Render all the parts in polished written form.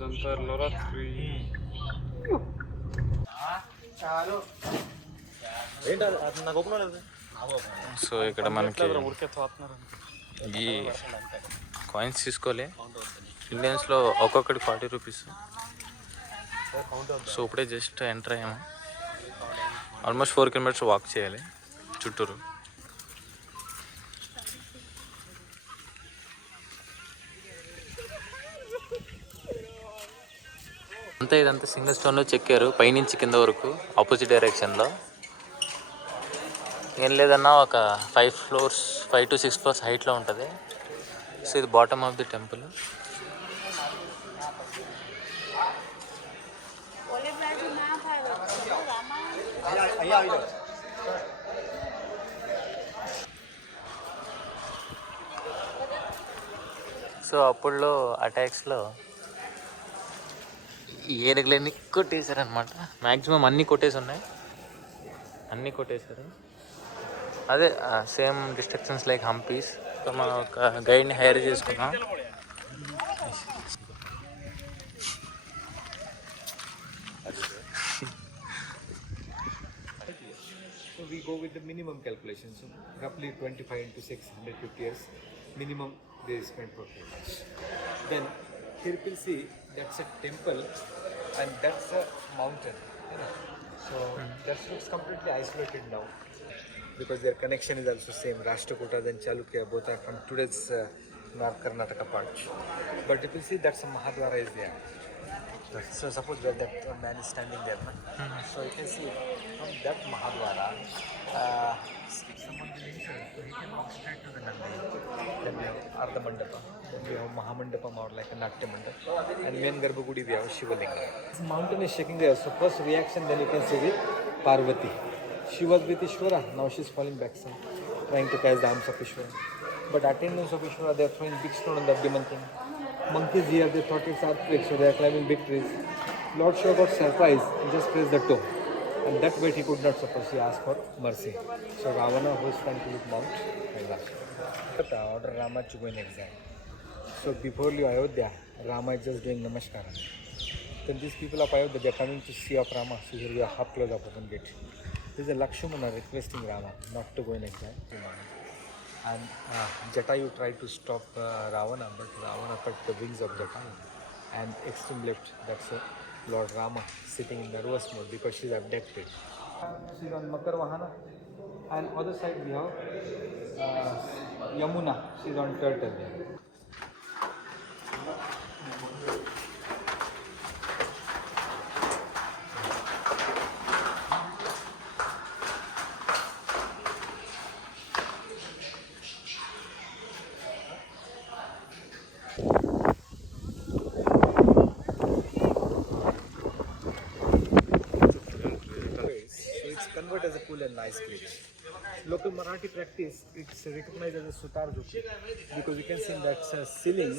Jantar Navratri. So ఇక్కడ మనకి ఈ కాయిన్స్ తీసుకోలే, ఇండియన్స్లో ఒక్కొక్కటి 40 రూపీస్. సో ఇప్పుడే జస్ట్ ఎంటర్ అయ్యాము. ఆల్మోస్ట్ 4 కిలోమీటర్స్ వాక్ చేయాలి చుట్టూరు. అంతా ఇదంతా సింగిల్ స్టోన్లో చెక్కారు, పైనుంచి కింద వరకు ఆపోజిట్ డైరెక్షన్లో. ఏం లేదన్నా ఒక 5 to 6 ఫ్లోర్స్ హైట్లో ఉంటుంది. సో ఇది bottom of the temple. So అప్పుడులో అటాక్స్లో ఏనుగులన్నీ కొట్టేశారనమాట. మ్యాక్సిమం అన్నీ కొట్టేసి ఉన్నాయి, అన్నీ కొట్టేశారు. అదే సేమ్ డిస్ట్రక్షన్స్ లైక్ హంపీస్. సో మనం ఒక గైడ్ని హైర్ చేసుకున్నాం. So we go with the minimum calculation. So roughly 25 into 650 years minimum they spend for pilgrimage. Then here you can see that's a temple and that's a mountain. You know? So that looks completely isolated now because their connection is also same. Rashtrakuta and Chalukya both are from today's North Karnataka part. But you can see that's a Mahadwara is there. So suppose that man is standing there, no? So you can see from that Mahadwara, someone will enter, so he can walk straight to the Nandi. Then we have Ardha Mandapa, then we have Mahamandapam or like a Natya Mandapa, and main Garbhagudi we have Shivalinga. This mountain is shaking there, so first reaction then you can see with Parvati. She was with Ishvara, now she's falling back, so trying to catch the arms of Ishvara. But attendants of Ishvara, they are throwing big stone on the abdomen thing. Monkeys here, they thought it's earthquake, so they are climbing big trees. Lord Shiva got surprised, he just pressed the toe. And that weight he could not suppose, he asked for mercy. So Ravana was trying to look Mount Kailash. But order Rama to go in exile. So before you Ayodhya, Rama is just doing Namaskara. Then these people of Ayodhya, they are coming to see of Rama, so here we are half close up open gate. This is a Lakshmana requesting Rama not to go in exile. And Jatayu tried to stop Ravana, but Ravana cut the wings of Jatayu and extreme left. That's Lord Rama sitting in nervous mode because she's abducted. She's on Makar Vahana, and other side we have Yamuna. She's on turtle. Convert as a cool and nice bridge. Local Marathi practice, it's recognized as a sutar jhoppi because you can see in that ceiling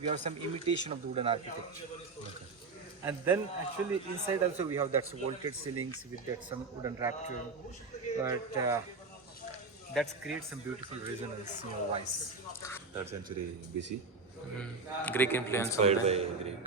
we have some imitation of the wooden architecture. Okay. And then actually inside also we have that vaulted ceilings with that some wooden rapture, but that creates some beautiful resonance in your voice. 3rd century BC. Greek influence Inspired by Greek.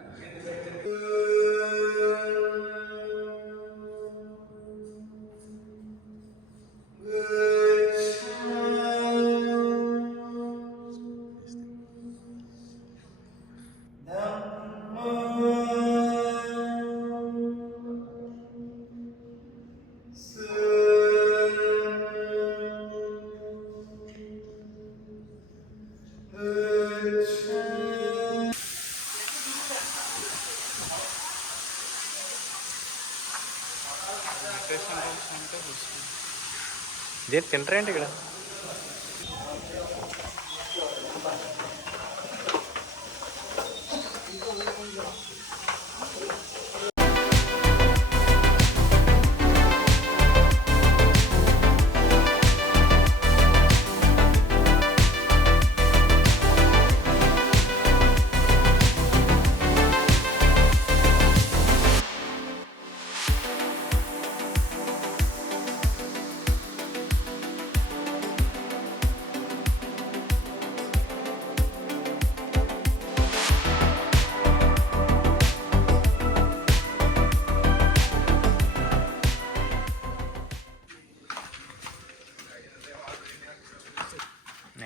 ఇదే తింటారేంటి ఇక్కడ?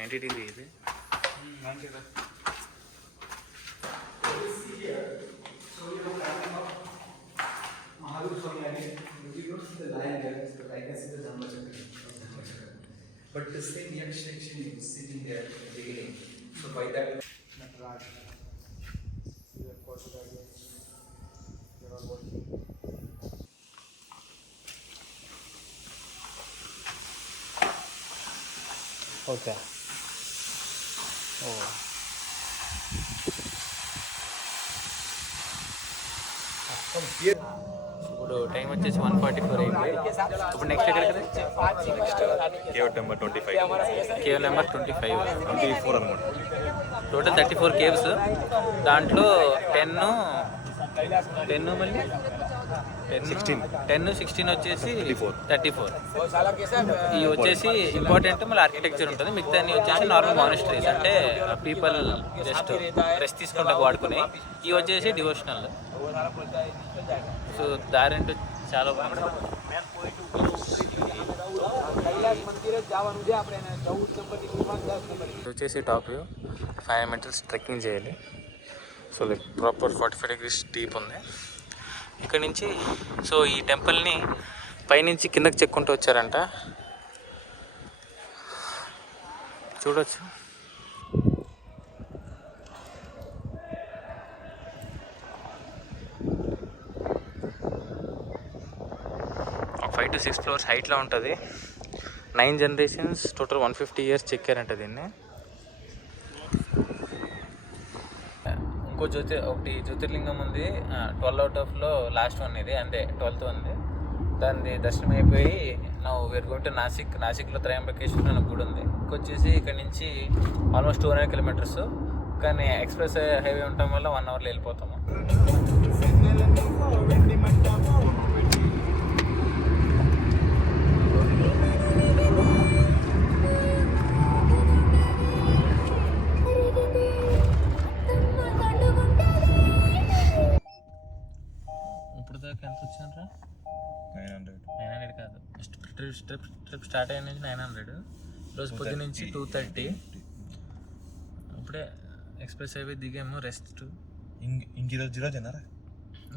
90 degree ఇది. But the same Yaksha section is sitting there at the beginning. So by that Nataraj. Okay. ఓ ఇప్పుడు time వచ్చేసి 1:44 అయింది. ఇప్పుడు next ఎక్కడికి? Cave number 25. Cave number 25. 24 అనమాట. Total 34 caves. దాంట్లో 10 మళ్ళీ 10, 16 వచ్చేసి 34. ఇవి వచ్చేసి ఇంపార్టెంట్ మళ్ళీ ఆర్కిటెక్చర్ ఉంటుంది. మిగతా అన్ని వచ్చేసి నార్మల్ మానిస్టరీస్, అంటే పీపుల్ జస్ట్ రెస్ట్ తీసుకుంటా వాడుకుని. ఇవి వచ్చేసి డివోషనల్. సో దారింటూ చాలా బాగుంది. ఇది వచ్చేసి టాప్ వ్యూ. 5 meters ట్రెక్కింగ్ చేయాలి. So like proper 45 degrees deep ఉంది ఇక్కడ నుంచి. సో ఈ టెంపుల్ని పైనుంచి కిందకి చెక్కుంటూ వచ్చారంట, చూడొచ్చు. ఒక 5 to 6 floors హైట్లో ఉంటుంది. 9 generations, టోటల్ 150 years చెక్కారంట దీన్ని. ఇంకో ఒకటి జ్యోతిర్లింగం ఉంది, 12 out of లాస్ట్ వన్ ఇది, అంటే 12th ఉంది. దాన్ని దర్శనం అయిపోయి వేర్ గోయింగ్ టు నాసిక్లో త్రయంబకేశ్వర్ అనే గుడి ఉంది. ఇంకొచ్చేసి ఇక్కడ నుంచి ఆల్మోస్ట్ 200 kilometers, కానీ ఎక్స్ప్రెస్ హైవే ఉండటం వల్ల 1 hourలో వెళ్ళిపోతాము. ఇప్పుడు దాకా ఎంత వచ్చానరా? 900 కాదు, ట్రిప్ స్టార్ట్ అయిన నుంచి 900. రోజు పొద్దు నుంచి 2:30. ఇప్పుడే ఎక్స్ప్రెస్ హైవే దిగాము. రెస్ట్ ఇంక జీరో తిన్నారా?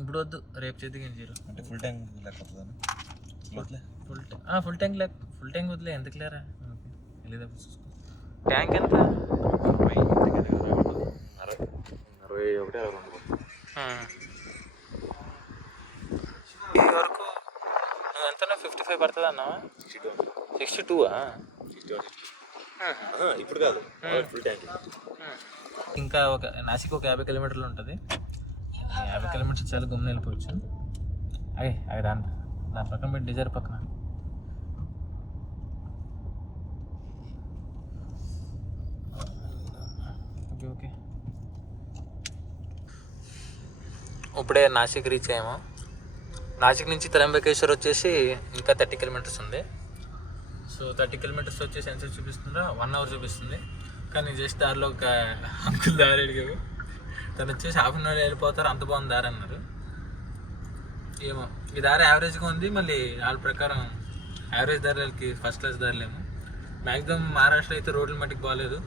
ఇప్పుడు వద్దు, రేపు చేద్దాం. జీరో అంటే ఫుల్ ట్యాంక్ లేకపోతుందా? ఫుల్ ట్యాంక్ వదిలే, ఎందుకు లేరా వెళ్ళేటప్పుడు చూసుకో. ట్యాంక్ ఎంత? 61, 62. ఇది వరకు నువ్వు ఎంత 55 పడుతుంది అన్నావా? 62. ఇప్పుడు కాదు, ఫుల్ ట్యాంక్. ఇంకా నాసిక్ ఒక 50 kilometers ఉంటుంది. 50 kilometers చాలా గమ్మున వెళ్ళిపోవచ్చు. అవి దాని పక్కన పెట్టి డిజైర్ పక్కన. ఓకే. ఇప్పుడే నాసిక్ రీచ్ అయ్యాము. నాసిక్ నుంచి త్రయంబకేశ్వర్ వచ్చేసి ఇంకా 30 kilometers ఉంది. సో 30 kilometers వచ్చేసి ఎంత చూపిస్తుందో 1 hour చూపిస్తుంది. కానీ జస్ట్ దారిలో ఒక అంకుల్ దారి అడిగారు. తను వచ్చేసి 1/2 hour వెళ్ళిపోతారు, అంత బాగుంది దారి అన్నారు. ఏమో ఈ దారి యావరేజ్గా ఉంది. మళ్ళీ వాళ్ళ ప్రకారం యావరేజ్ దారులకి ఫస్ట్ క్లాస్ దారులేమో. మ్యాక్సిమం మహారాష్ట్ర అయితే రోడ్లు మట్టికి బాగాలేదు,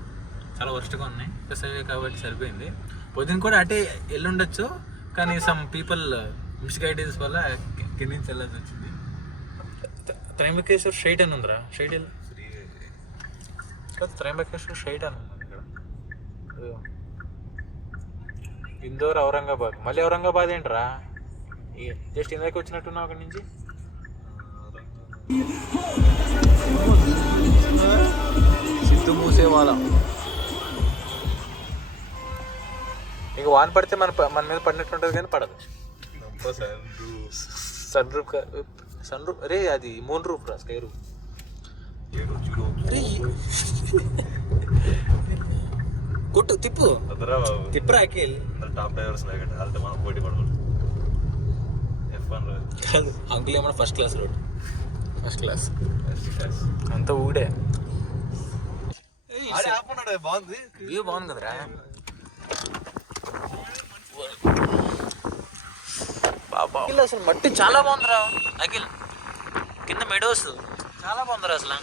చాలా వర్స్ట్గా ఉన్నాయి. ప్లస్ అవే కాబట్టి సరిపోయింది. పొద్దున కూడా అటే వెళ్ళుండొచ్చు, కానీ సమ్ పీపుల్ మిస్గైడెన్స్ వల్ల కింద నుంచి వెళ్ళాల్సి వచ్చింది. త్రయంబకేశ్వర్ స్ట్రైట్ అని ఉందిరా, స్ట్రైట్ వెళ్ళి త్రయంబకేశ్వర్ స్ట్రైట్ అని ఉంది ఇక్కడ. ఇందోర్, ఔరంగాబాద్. మళ్ళీ ఔరంగాబాద్ ఏంట్రా? జస్ట్ ఇందాక వచ్చినట్టున్నావు అక్కడి నుంచి. సిద్ధు మూసేవాళ్ళ. ఇంక వాన పడితే మన మీద పడినట్టు ఉంటుంది, కానీ పడదు. సన్ రూఫ్ రే, అది మూన్ రూఫ్ రా, స్కై రూఫ్. కొట్టు తిప్పురా అఖిల్. టాప్ డ్రైవర్స్ అంటే మనం పోటీ పడకూడదు. కాదు అంకుల్ ఏమన్నా first class road, first class అంతా ఊడే. బాగుంది, వ్యూ బాగుంది కదరా. అఖిల్ అసలు మట్టి చాలా బాగుందిరా అఖిల్. కింద మెడోస్ చాలా బాగుందిరా అసలు.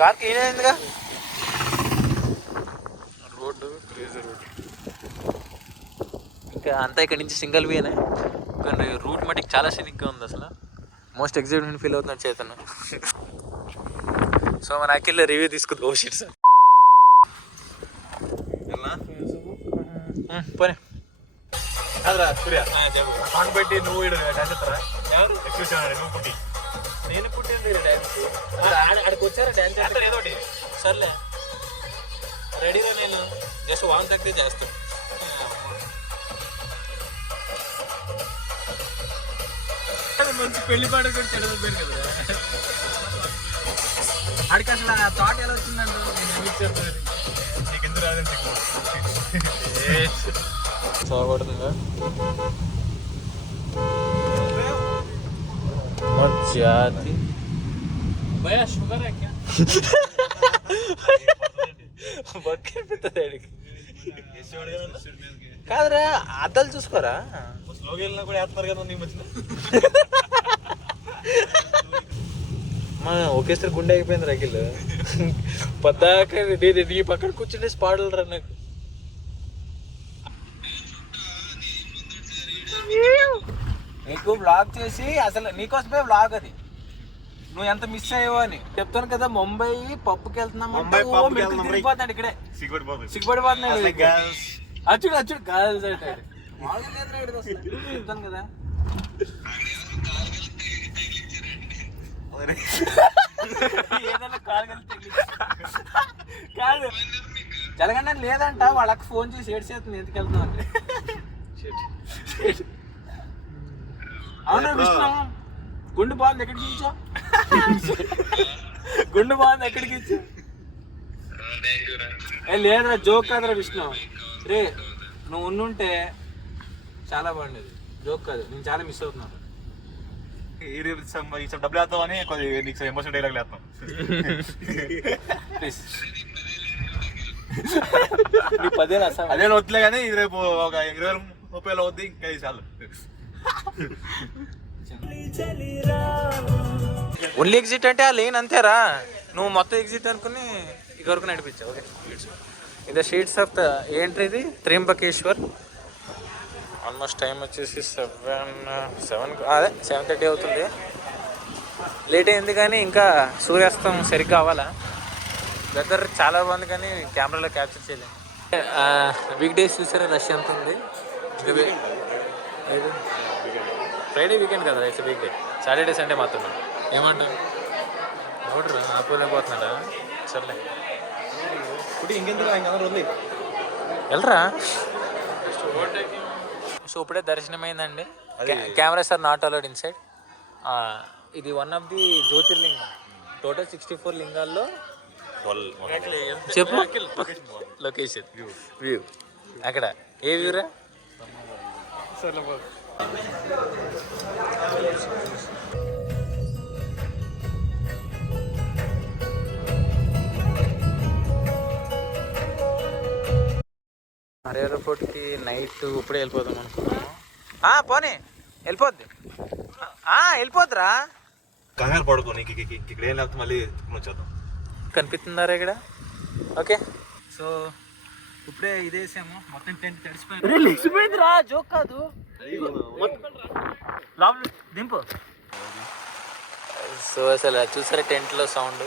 కార్కి ఏమైందిగా రోడ్డు క్రేజీ రోడ్. ఇంకా అంతా ఇక్కడ నుంచి సింగిల్ వేనే, కానీ రూట్ మటుకు చాలా సినిక్గా ఉంది అసలు. మోస్ట్ ఎగ్జైట్మెంట్ ఫీల్ అవుతున్నాడు చేతను. సో మన అఖిల్ రివ్యూ తీసుకుంది. ఓ షిట్ సార్ పోనీ కాదురా సూర్య సాంగ్ పెట్టి నువ్వు డాన్స్ చేస్తారా? నువ్వు పుట్టి నేను పుట్టింది డ్యాన్స్ అక్కడికి వచ్చారా డ్యాన్స్ ఏదోటి సర్లే రెడీగా నేను జస్ట్ వాన్ తగ్గితే చేస్తాను. మంచి పెళ్లి పాట కూడా చెడగలిపోయారు కదా. ఆడికి అసలు ఆ థాట్ ఎలా వచ్చిందంటూ నీకు ఎందుకు రాదని చదవబడుతుందా జాతి భయ షుగర్ బక్కిపోతుంది ఆడికి. కాదురా అద్దాలు చూసుకోరా. స్లోగా వెళ్ళినా కూడా వేస్తున్నారు కదా నీ మధ్యలో. ఒకేసారి గుండె అయిపోయింది రకిల్. పద్దాక నీ పక్కన కూర్చుంటే స్పాడలు రా నాకు. నీకు బ్లాగ్ చేసి అసలు నీకోసమే బ్లాగ్ అది. నువ్వు ఎంత మిస్ అయ్యావో అని చెప్తాను కదా. ముంబై పప్పుకి వెళ్తున్నాం తిరిగిపోతాడు ఇక్కడే సిగ్గుపడిపోతున్నాడు. అచ్చుడు అచ్చుడు గాల్స్ అంటే చెప్తాను కదా. ఏదైనా కాలు కలిసి కాదు జరగండి లేదంట. వాళ్ళకి ఫోన్ చేసి ఏడ్చేస్తుంది ఎందుకు వెళ్తున్నావు అంటే. అవునా విష్ణు గుండు బాగుంది ఎక్కడికి ఇచ్చా? గుండు బాగుంది ఎక్కడికి ఇచ్చా? లేదురా జోక్ కాదురా విష్ణు. రే నువ్వు ఉండుంటే చాలా బాగుండేది. జోక్ కాదు, నేను చాలా మిస్ అవుతున్నాను. ఈ డబ్బులు వేస్తాం అని నీకు ఎమోషన్ డైలాగ్ వేస్తాం. ప్లీజ్ నీ 10 అదే వద్దులే కానీ ఇది రేపు ఒక 20,000-30,000 అవుద్ది. ఇంకా చాలు. ఓన్లీ ఎగ్జిట్ అంటే ఆ లేన్ అంతేరా. నువ్వు మొత్తం ఎగ్జిట్ అనుకుని ఇక వరకు నడిపించావు. ఓకే ఇది షీట్స్ ఆఫ్ ద ఏంటి ఇది త్రింబకేశ్వర్. ఆల్మోస్ట్ టైం వచ్చేసి 7:30 అవుతుంది. లేట్ అయింది కానీ ఇంకా సూర్యాస్తం సరిగ్గా అవ్వాలా. వెదర్ చాలా బాగుంది కానీ కెమెరాలో క్యాప్చర్ చేయలేము. వీక్ డేస్ చూసారా రష్ ఎంత ఉంది. ఫ్రైడే వీకెండ్ కదా, it's week day. Saturday Sunday మాత్రం ఏమంటావు? ఓడరు ఆపులేకపోతున్నాడా? సర్లే ఇప్పుడు ఇంకెందుకు వెళ్ళరా. సో ఇప్పుడే దర్శనం అయిందండి. Camera sir not allowed inside. ఇది వన్ ఆఫ్ ది జ్యోతిర్లింగం. టోటల్ 64 లింగాల్లో చెప్పు లొకేషన్ వ్యూ. అక్కడ ఏ వ్యూరా? హరిహర ఫోర్ట్కి నైట్ ఇప్పుడే వెళ్ళిపోదాం అనుకున్నాము. పోనీ వెళ్ళిపోద్ది. వెళ్ళిపోద్దురా. కంగారు పడుకో. నీకు ఇక్కడ ఏం లేకపోతే మళ్ళీ వచ్చేద్దాం. కనిపిస్తుందారా ఇక్కడ? ఓకే సో ఇప్పుడే ఇదేసాము. మొత్తం టెంట్ తడిసిపోయింది రా. జోక్ కాదు, దింపు. సో అసలు చూసారా టెంట్లో సౌండ్.